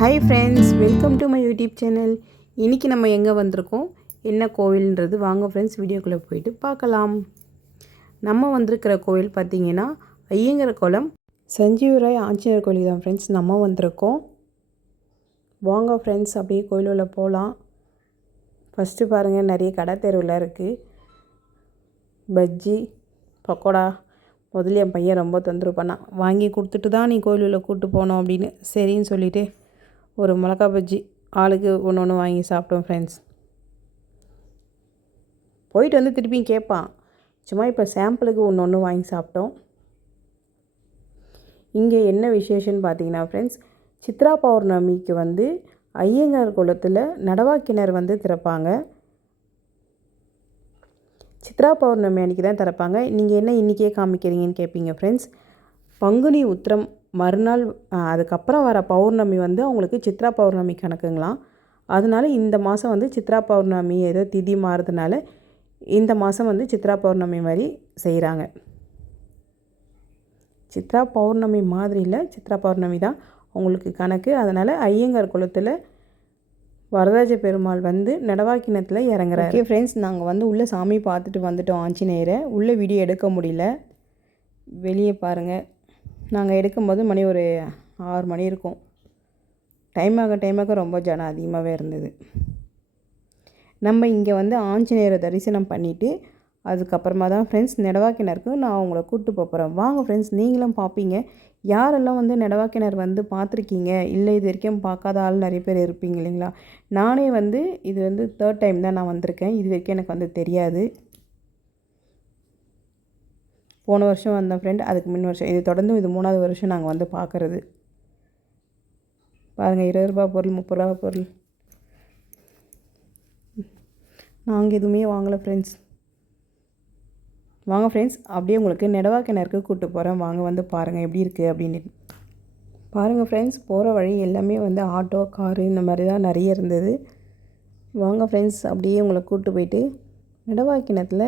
Hi friends, welcome to my YouTube channel. இன்றைக்கி நம்ம எங்கே வந்திருக்கோம், என்ன கோவில்ன்றது வாங்க ஃப்ரெண்ட்ஸ் வீடியோக்குள்ளே போயிட்டு பார்க்கலாம். நம்ம வந்திருக்கிற கோவில் பார்த்திங்கன்னா ஐயங்கர் குளம் சஞ்சீவராய் ஆஞ்சநேயர் கோயில் தான் ஃப்ரெண்ட்ஸ் நம்ம வந்திருக்கோம். வாங்க ஃப்ரெண்ட்ஸ் அப்படியே கோயில் உள்ள போகலாம். ஃபஸ்ட்டு பாருங்கள், நிறைய கடை தெருவில் இருக்குது. பஜ்ஜி பக்கோடா முதல்ல என் பையன் ரொம்ப தொந்தரவு பண்ணான். வாங்கி கொடுத்துட்டு தான் நீ கோயிலில் கூப்பிட்டு போனோம் அப்படின்னு. சரின்னு சொல்லிவிட்டு ஒரு மிளகா பஜ்ஜி ஆளுக்கு ஒன்று ஒன்று வாங்கி சாப்பிட்டோம் ஃப்ரெண்ட்ஸ். போயிட்டு வந்து திருப்பியும் கேட்பான். சும்மா இப்போ சாம்பிளுக்கு ஒன்று ஒன்று வாங்கி சாப்பிட்டோம். இங்கே என்ன விசேஷம்னு பார்த்தீங்கன்னா ஃப்ரெண்ட்ஸ், சித்ரா பௌர்ணமிக்கு வந்து ஐயங்கார் குளத்தில் நடவாக்கிணர் வந்து திறப்பாங்க. சித்ரா பௌர்ணமி அன்றைக்கி தான் திறப்பாங்க. நீங்கள் என்ன இன்றைக்கே காமிக்கிறீங்கன்னு கேட்பீங்க ஃப்ரெண்ட்ஸ். பங்குனி உத்திரம் மறுநாள் அதுக்கப்புறம் வர பௌர்ணமி வந்து அவங்களுக்கு சித்ரா பௌர்ணமி கணக்குங்களாம். அதனால இந்த மாதம் வந்து சித்ரா பௌர்ணமி ஏதோ திதி மாறுறதுனால இந்த மாதம் வந்து சித்ரா பௌர்ணமி மாதிரி செய்கிறாங்க. சித்ரா பௌர்ணமி மாதிரி இல்லை, சித்ரா பௌர்ணமி தான் அவங்களுக்கு கணக்கு. அதனால் ஐயங்கார் குளத்தில் வரதராஜ பெருமாள் வந்து நடவாக்கிணத்தில் இறங்குறாரு. ஓகே ஃப்ரெண்ட்ஸ், நாங்கள் வந்து உள்ளே சாமி பார்த்துட்டு வந்துட்டோம். ஆஞ்சநேயரை உள்ளே வீடியோ எடுக்க முடியல. வெளியே பாருங்கள், நாங்கள் எடுக்கும்போது மணி ஒரு 6 மணி இருக்கும். டைமாக ரொம்ப ஜனம் அதிகமாகவே இருந்தது. நம்ம இங்கே வந்து ஆஞ்சநேயரை தரிசனம் பண்ணிவிட்டு அதுக்கப்புறமா தான் ஃப்ரெண்ட்ஸ் நெடவாக்கிணருக்கு நான் உங்களை கூப்பிட்டு போகிறேன். வாங்க ஃப்ரெண்ட்ஸ், நீங்களும் பார்ப்பீங்க. யாரெல்லாம் வந்து நெடவாக்கிணர் வந்து பார்த்துருக்கீங்க, இல்லை இது வரைக்கும் பார்க்காத ஆள் நிறைய பேர் இருப்பீங்க இல்லைங்களா. நானே வந்து இது வந்து 3rd டைம் தான் நான் வந்திருக்கேன். இது வரைக்கும் எனக்கு வந்து தெரியாது. போன வருஷம் வந்தேன் ஃப்ரெண்ட், அதுக்கு முன் வருஷம், இது தொடர்ந்து இது 3வது வருஷம் நாங்கள் வந்து பார்க்குறது. பாருங்கள், 20 ரூபா பொருள் 30 ரூபா பொருள் நாங்கள் எதுவுமே வாங்கலை ஃப்ரெண்ட்ஸ். வாங்க ஃப்ரெண்ட்ஸ், அப்படியே உங்களுக்கு நெடவாக்கிணருக்கு கூப்பிட்டு போகிறேன். வாங்க வந்து பாருங்கள் எப்படி இருக்குது அப்படின்னு. பாருங்கள் ஃப்ரெண்ட்ஸ், போகிற வழி எல்லாமே வந்து ஆட்டோ காரு இந்த மாதிரி தான் நிறைய இருந்தது. வாங்க ஃப்ரெண்ட்ஸ், அப்படியே உங்களை கூப்பிட்டு போயிட்டு நெடவாக்கிணத்தில்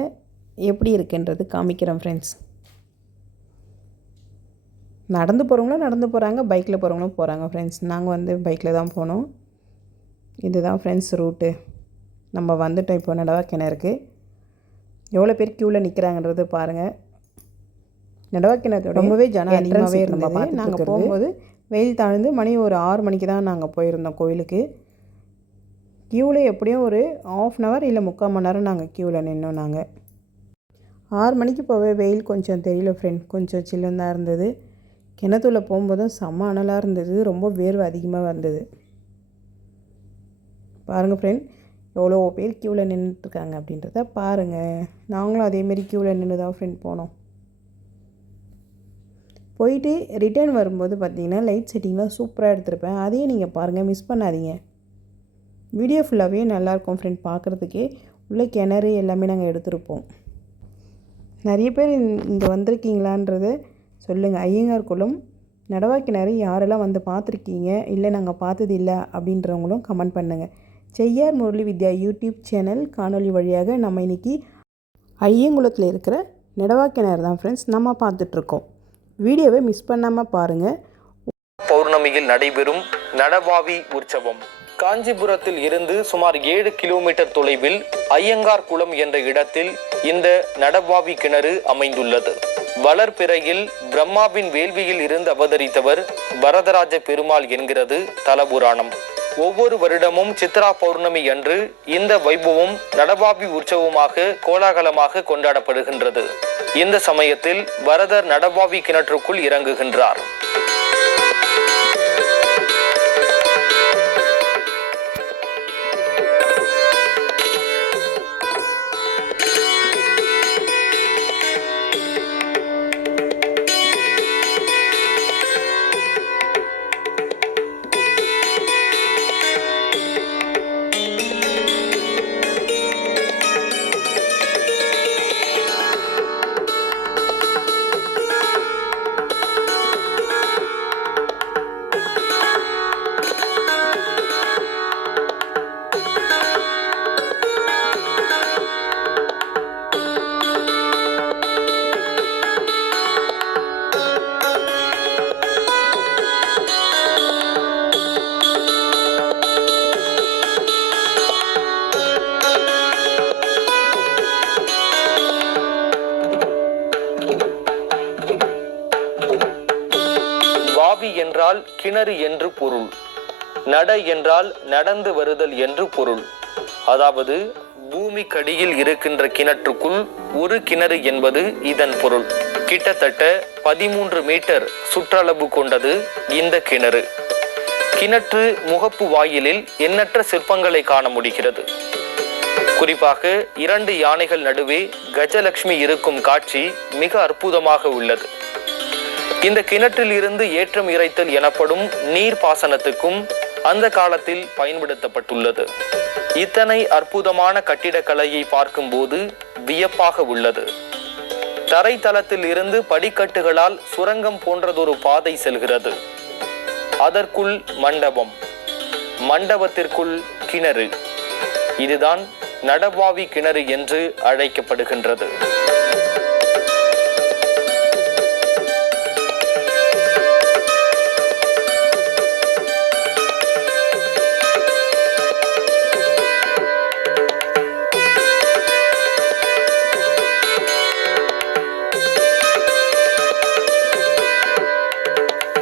எப்படி இருக்குன்றது காமிக்கிறேன் ஃப்ரெண்ட்ஸ். நடந்து போகிறவங்களும் நடந்து போகிறாங்க, பைக்கில் போகிறவங்களும் போகிறாங்க ஃப்ரெண்ட்ஸ். நாங்கள் வந்து பைக்கில் தான் போனோம். இதுதான் ஃப்ரெண்ட்ஸ் ரூட்டு. நம்ம வந்துட்டோம் இப்போ நெடவாக்கிணருக்கு. எவ்வளோ பேர் க்யூவில் நிற்கிறாங்கன்றது பாருங்கள். நெடவாக்கிணத்தோட ரொம்பவே ஜனம் அதிகமாகவே இருந்தது. நாங்கள் போகும்போது வெயில் தாழ்ந்து மணி ஒரு 6 மணிக்கு தான் நாங்கள் போயிருந்தோம் கோயிலுக்கு. க்யூவில் எப்படியும் ஒரு 1/2 hour இல்லை 3/4 மணி நேரம் நாங்கள் க்யூவில் நின்னோம். நாங்கள் 6 மணிக்கு போவே வெயில் கொஞ்சம் தெரியல ஃப்ரெண்ட், கொஞ்சம் சில்லுன்னு தான் இருந்தது. கிணத்துல போகும்போதும் செம்ம அனலாக இருந்தது, ரொம்ப வேர்வை அதிகமாக வந்தது. பாருங்கள் ஃப்ரெண்ட், எவ்வளோ பேர் க்யூவில் நின்றுட்டுருக்காங்க அப்படின்றத பாருங்கள். நாங்களும் அதேமாரி க்யூவில் நின்று தான் ஃப்ரெண்ட் போனோம். போயிட்டு ரிட்டர்ன் வரும்போது பார்த்திங்கன்னா லைட் செட்டிங்லாம் சூப்பராக எடுத்திருப்பேன். அதையும் நீங்கள் பாருங்கள், மிஸ் பண்ணாதீங்க. வீடியோ ஃபுல்லாகவே நல்லாயிருக்கும் ஃப்ரெண்ட் பார்க்குறதுக்கே. உள்ள கிணறு எல்லாமே நாங்கள் எடுத்திருப்போம். நிறைய பேர் இங்கே வந்திருக்கீங்களான்றது சொல்லுங்கள். ஐயங்கார் குளம் நெடவாக்கிணறு யாரெல்லாம் வந்து பார்த்துருக்கீங்க, இல்லை நாங்கள் பார்த்தது இல்லை அப்படின்றவங்களும் கமெண்ட் பண்ணுங்கள். செய்யார் முரளி வித்யா யூடியூப் சேனல் காணொலி வழியாக நம்ம இன்றைக்கி ஐயங்குளத்தில் இருக்கிற நெடவாக்கிணறு தான் ஃப்ரெண்ட்ஸ் நம்ம பார்த்துட்ருக்கோம். வீடியோவை மிஸ் பண்ணாமல் பாருங்கள். பௌர்ணமியில் நடைபெறும் நடவாவி உற்சவம் காஞ்சிபுரத்தில் இருந்து சுமார் 7 கிலோமீட்டர் தொலைவில் ஐயங்கார் குளம் என்ற இடத்தில் இந்த நடவாவி கிணறு அமைந்துள்ளது. வளர்பிறையில் பிரம்மாவின் வேள்வியில் இருந்து அவதரித்தவர் வரதராஜ பெருமாள் என்கிறது தலபுராணம். ஒவ்வொரு வருடமும் சித்ரா பௌர்ணமி அன்று இந்த வைபவம் நடவாவி உற்சவமாக கோலாகலமாக கொண்டாடப்படுகின்றது. இந்த சமயத்தில் வரதர் நடவாவி கிணற்றுக்குள் இறங்குகின்றார். வாவி என்றால் கிணறு என்று பொருள். நட என்றால் நடந்து வருதல் என்று பொருள். அதாவது பூமிக்கடியில் இருக்கின்ற கிணற்றுக்குள் ஒரு கிணறு என்பது இதன் பொருள். கிட்டத்தட்ட 13 மீட்டர் சுற்றளவு கொண்டது இந்த கிணறு. கிணற்று முகப்பு வாயிலில் எண்ணற்ற சிற்பங்களை காண முடிகிறது. குறிப்பாக 2 யானைகள் நடுவே கஜலட்சுமி இருக்கும் காட்சி மிக அற்புதமாக உள்ளது. இந்த கிணற்றில் இருந்து ஏற்றம் இறைத்தல் எனப்படும் நீர் பாசனத்துக்கும் அந்த காலத்தில் பயன்படுத்தப்பட்டுள்ளது. இத்தனை அற்புதமான கட்டிடக்கலையை பார்க்கும்போது வியப்பாக உள்ளது. தரைத்தளத்தில் இருந்து படிக்கட்டுகளால் சுரங்கம் போன்றதொரு பாதை செல்கிறது. அதற்குள் மண்டபம், மண்டபத்திற்குள் கிணறு. இதுதான் நடவாவி கிணறு என்று அழைக்கப்படுகின்றது.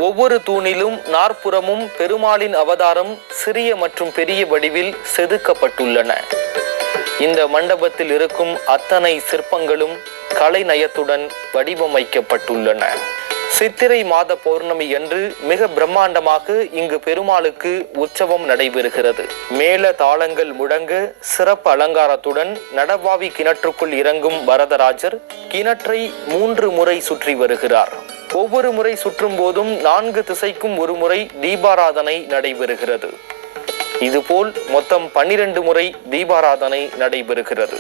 ஒவ்வொரு தூணிலும் நாற்புறமும் பெருமாளின் அவதாரம் சிறிய மற்றும் பெரிய வடிவில் செதுக்கப்பட்டுள்ளன. இந்த மண்டபத்தில் இருக்கும் அத்தனை சிற்பங்களும் கலை நயத்துடன் வடிவமைக்கப்பட்டுள்ளன. சித்திரை மாத பௌர்ணமி அன்று மிக பிரம்மாண்டமாக இங்கு பெருமாளுக்கு உற்சவம் நடைபெறுகிறது. மேல தாளங்கள் முழங்க சிறப்பு அலங்காரத்துடன் நடவாவி கிணற்றுக்குள் இறங்கும் வரதராஜர் கிணற்றை 3 முறை சுற்றி வருகிறார். ஒவ்வொரு முறை சுற்றும் போதும் 4 திசைக்கும் ஒரு முறை தீபாராதனை நடைபெறுகிறது. இதுபோல் மொத்தம் 12 முறை தீபாராதனை நடைபெறுகிறது.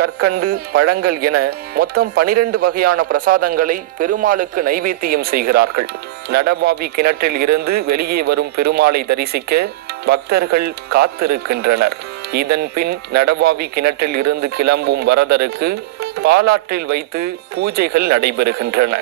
கற்கண்டு, பழங்கள் என மொத்தம் 12 வகையான பிரசாதங்களை பெருமாளுக்கு நைவேத்தியம் செய்கிறார்கள். நடவாவி கிணற்றில் இருந்து வெளியே வரும் பெருமாளை தரிசிக்க பக்தர்கள் காத்திருக்கின்றனர். இதன் பின் நடவாவி கிணற்றில் இருந்து கிளம்பும் வரதருக்கு பாலாற்றில் வைத்து பூஜைகள் நடைபெறுகின்றன.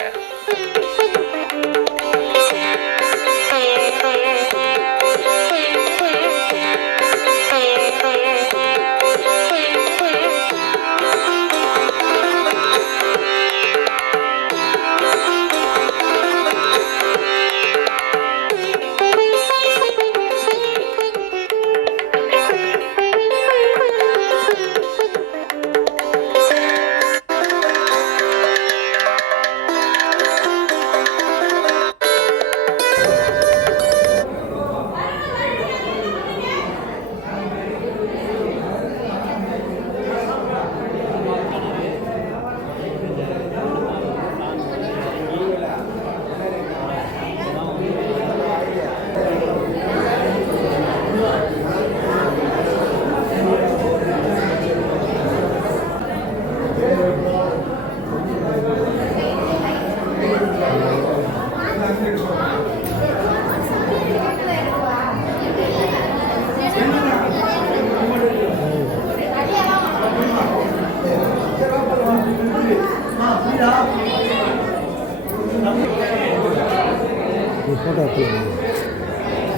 ஃபோட்டோ எடுத்துக்கலாம்.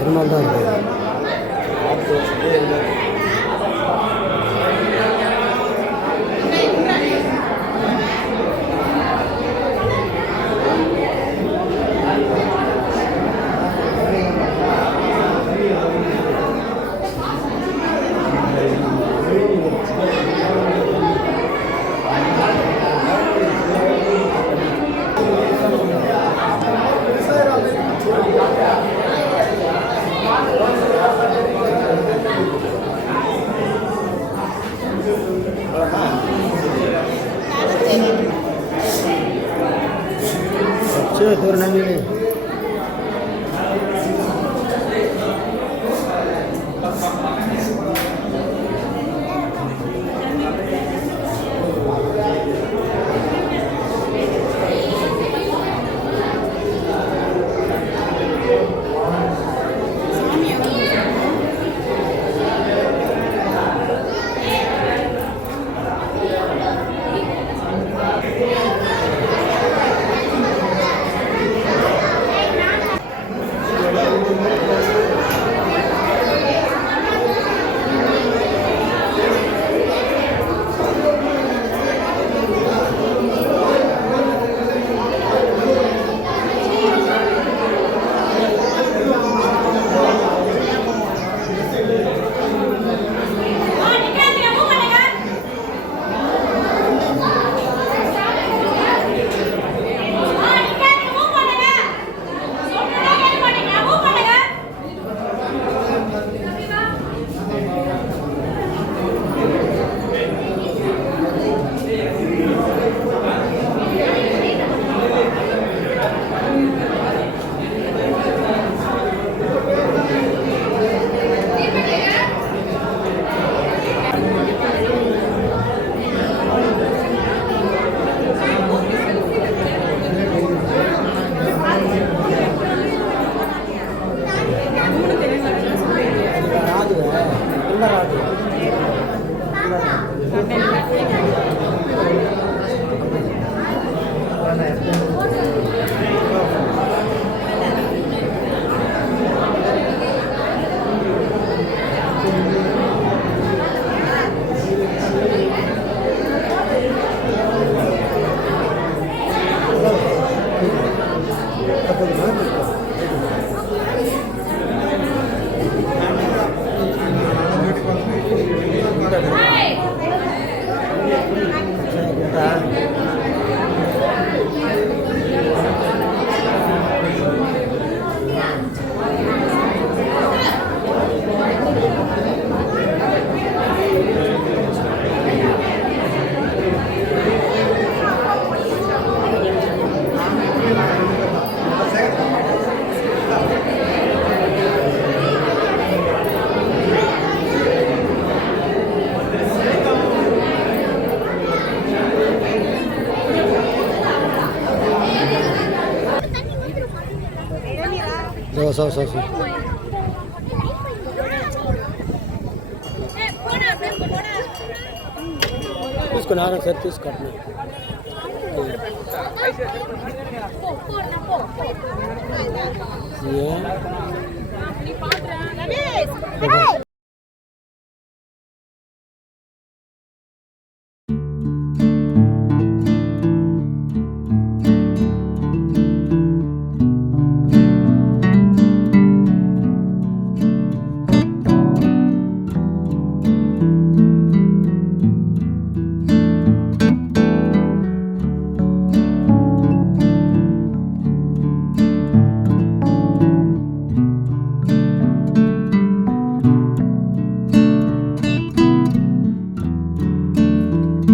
ஒரு நாள் தான் இருக்குது. ஒரு நன்றி. सो इसको नारंग सर तीस काटना ये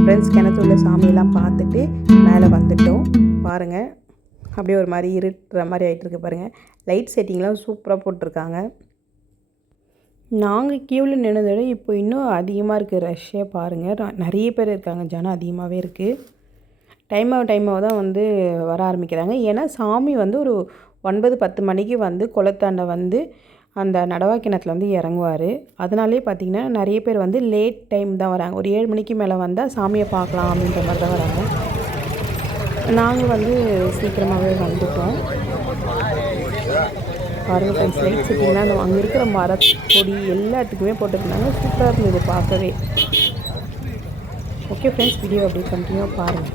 ஃப்ரெண்ட்ஸ் கிணத்துல சாமியெல்லாம் பார்த்துட்டு மேலே வந்துட்டோம். பாருங்கள் அப்படியே ஒரு மாதிரி இருட்டுற மாதிரி ஆகிட்டுருக்கு பாருங்கள். லைட் செட்டிங்லாம் சூப்பராக போட்டிருக்காங்க. நாங்கள் கியூவில் நின்னதை விட இப்போ இன்னும் அதிகமாக இருக்குது ரஷ்ஷே பாருங்கள். நிறைய பேர் இருக்காங்க, ஜனம் அதிகமாகவே இருக்குது. டைமாக தான் வந்து வர ஆரம்பிக்கிறாங்க. ஏன்னா சாமி வந்து ஒரு 9-10 மணிக்கு வந்து குளத்தாண்ட வந்து அந்த நடவா கிணத்துல வந்து இறங்குவார். அதனாலே பார்த்திங்கன்னா நிறைய பேர் வந்து லேட் டைம் தான் வராங்க. ஒரு 7 மணிக்கு மேலே வந்தால் சாமியை பார்க்கலாம் அப்படின்ற மாதிரி தான் வராங்க. நாங்கள் வந்து சீக்கிரமாகவே வந்துட்டோம். பாருங்கள் ஃப்ரெண்ட்ஸ், லைட் செட்டிங்னா அந்த அங்கே இருக்கிற மரத்தொடி எல்லாத்துக்குமே போட்டுருந்தாங்க. சூப்பராக இருந்தது பார்க்கவே. ஓகே ஃப்ரெண்ட்ஸ், வீடியோ அப்படியே கண்டினியூ பாருங்கள்.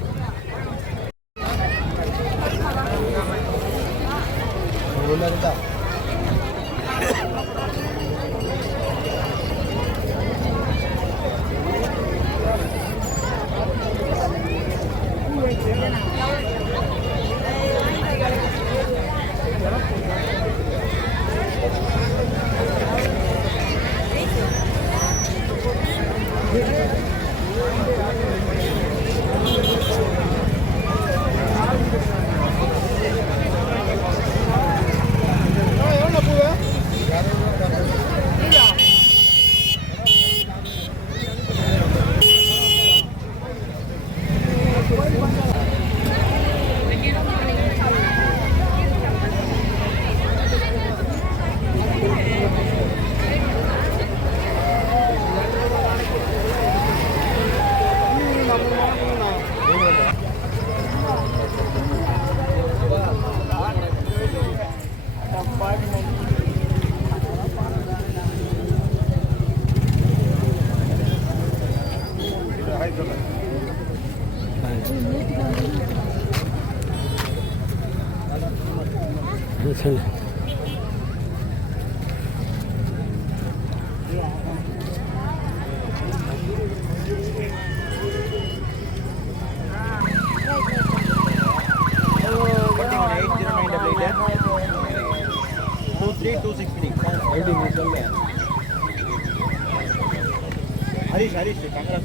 ஹரிஷ் கங்கரா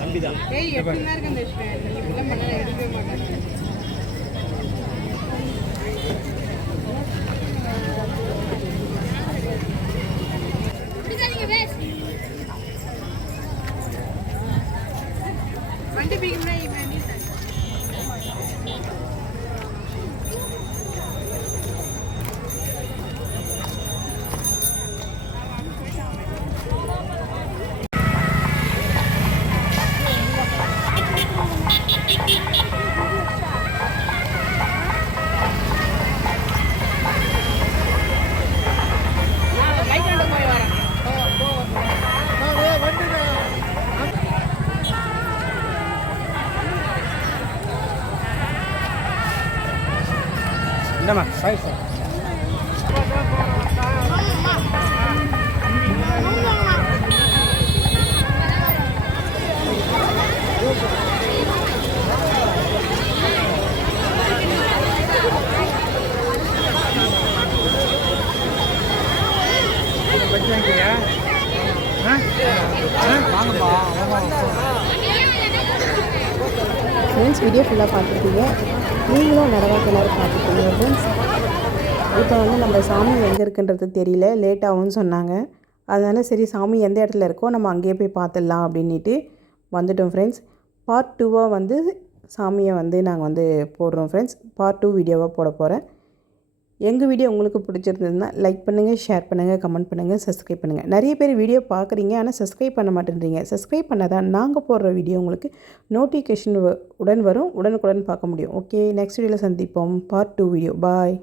தம்பி தான் இந்தம்மா சார் ஃப்ரெண்ட்ஸ் வீடியோ ஃபுல்லாக பார்த்துருக்கீங்க, நீங்களும் நடவா கிணறு பார்த்துருக்கீங்க ஃப்ரெண்ட்ஸ். இப்போ வந்து நம்ம சாமி எங்கே இருக்குன்றது தெரியல, லேட் ஆகும்னு சொன்னாங்க. அதனால் சரி சாமி எந்த இடத்துல இருக்கோ நம்ம அங்கேயே போய் பார்த்துடலாம் அப்படின்ட்டு வந்துட்டோம் ஃப்ரெண்ட்ஸ். பார்ட் 2வாக வந்து சாமியை வந்து நாங்கள் வந்து போடுறோம் ஃப்ரெண்ட்ஸ். பார்ட் 2 வீடியோவாக போட போகிறேன். எங்கள் வீடியோ உங்களுக்கு பிடிச்சிருந்ததுன்னா லைக் பண்ணுங்கள், ஷேர் பண்ணுங்கள், கமெண்ட் பண்ணுங்கள், சப்ஸ்கிரைப் பண்ணுங்கள். நிறைய பேர் வீடியோ பார்க்குறீங்க, ஆனால் சப்ஸ்கிரைப் பண்ண மாட்டேன்றீங்க. சப்ஸ்கிரைப் பண்ணால் தான் நாங்கள் போடுற வீடியோ உங்களுக்கு நோட்டிஃபிகேஷன் உடன் வரும், உடனுக்குடன் பார்க்க முடியும். ஓகே, நெக்ஸ்ட் வீடியோவில் சந்திப்போம். Part 2 video. பாய்.